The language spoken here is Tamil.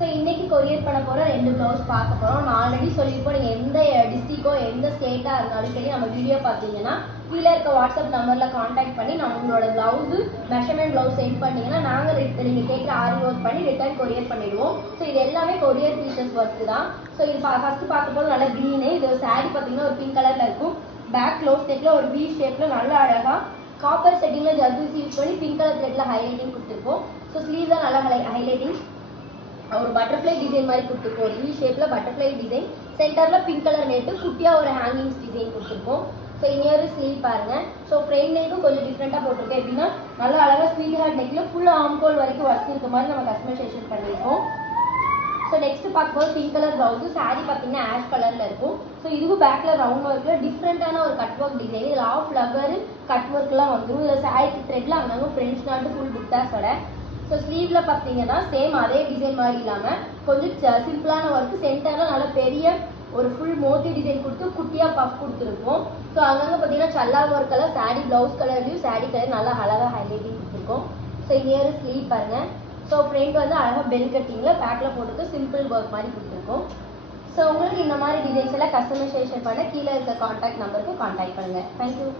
ஸோ இன்னைக்கு கொரியர் பண்ண போகிற 2 ப்ளவுஸ் பார்க்க போகிறோம். நான் ஆல்ரெடி சொல்லியிருப்போம், நீங்கள் எந்த டிஸ்ட்ரிக்கோ எந்த ஸ்டேட்டாக இருந்தாலும் சரி நம்ம வீடியோ பார்த்தீங்கன்னா கீழே இருக்க வாட்ஸ்அப் நம்பரில் காண்டாக்ட் பண்ணி நம்ம உங்களோட ப்ளவுஸு மெஷர்மெண்ட் ப்ளவுஸ் சென்ட் பண்ணிங்கன்னா நாங்கள் நீங்கள் கேட்குற ஆரி ஒர்க் பண்ணி ரிட்டர்ன் கொரியர் பண்ணிடுவோம். ஸோ இது எல்லாமே கொரியர் ஃபீச்சர்ஸ் ஒர்க்கு தான். ஸோ இது ஃபஸ்ட்டு பார்க்க போது நல்லா க்ரீனு. இது ஒரு சாரீ பார்த்தீங்கன்னா ஒரு பிங்க் கலரில் இருக்கும். பேக் க்ளோஸ் நெக்கில் ஒரு வி ஷேப்பில் நல்லா அழகாக காப்பர் செட்டிங்கில் ஜர்தூசி யூஸ் பண்ணி பிங்க் கலர் த்ரெட்டில் ஹைலைட்டிங் கொடுத்துருக்கோம். ஸோ ஸ்லீவ் தான் நல்லா ஹைலைட்டிங் ஒரு பட்டர்ஃப்ளை டிசைன் மாதிரி கொடுத்துருக்கோம். வி ஷேப்பில் பட்டர்ஃப்ளை டிசைன், சென்டரில் பிங்க் கலர் நேட்டு குட்டியாக ஒரு ஹேங்கிங்ஸ் டிசைன் கொடுத்துருக்கோம். ஸோ இன்னொரு ஸ்லீவ் பாருங்கள். ஸோ ஃப்ரண்ட் நெக்கும் கொஞ்சம் டிஃப்ரெண்ட்டாக போட்டிருக்கேன். எப்படின்னா நல்லா அழகாக ஸ்வீட் ஹார்ட் நெக்கில் ஃபுல் ஆம்கோல் வரைக்கும் ஒர்க் இருக்க மாதிரி நம்ம கஸ்டமைசேஷன் பண்ணியிருக்கோம். ஸோ நெக்ஸ்ட் பார்க்கும்போது பிங்க் கலர் ப்ளவுஸு, சாரீ பார்த்தீங்கன்னா ஆஷ் கலரில் இருக்கும். ஸோ இதுவும் பேக்கில் ரவுண்ட் ஒர்க்கில் டிஃப்ரெண்ட்டான ஒரு கட் ஒர்க் டிசைன். இதில் ஆஃப் ஃப்ளவர் கட் ஒர்க்லாம் வந்துடும். இதில் சாரீக்கு த்ரெட்டில் அங்கங்கே ஃப்ரெண்ட்ஸ் நாட்டு ஃபுல் புட்டாஸோட. ஸோ ஸ்லீவில் பார்த்தீங்கன்னா சேம் அதே டிசைன் மாதிரி இல்லாமல் கொஞ்சம் சிம்பிளான ஒர்க்கு, சென்டரில் நல்ல பெரிய ஒரு ஃபுல் மோத்தி டிசைன் கொடுத்து குட்டியாக பஃப் கொடுத்துருக்கோம். ஸோ அங்கங்கே பார்த்தீங்கன்னா சல்லா ஒர்க் கலர், சாரீ ப்ளவுஸ் கலர்லையும் சாரீ கலர் நல்லா அழகாக ஹைலைட்டிங் கொடுத்துருக்கோம். ஸோ இன்னொரு ஸ்லீவ் பாருங்கள். ஸோ ஃப்ரண்ட் வந்து அழகாக பெல் கட்டிங்கில் பேக்கில் போட்டுட்டு சிம்பிள் ஒர்க் மாதிரி கொடுத்துருக்கோம். ஸோ உங்களுக்கு இந்த மாதிரி டிசைன்ஸ் எல்லாம் கஸ்டமைசேஷன் பண்ண கீழே இருக்க கான்டாக்ட் நம்பருக்கு கான்டாக்ட் பண்ணுங்கள். தேங்க்யூ.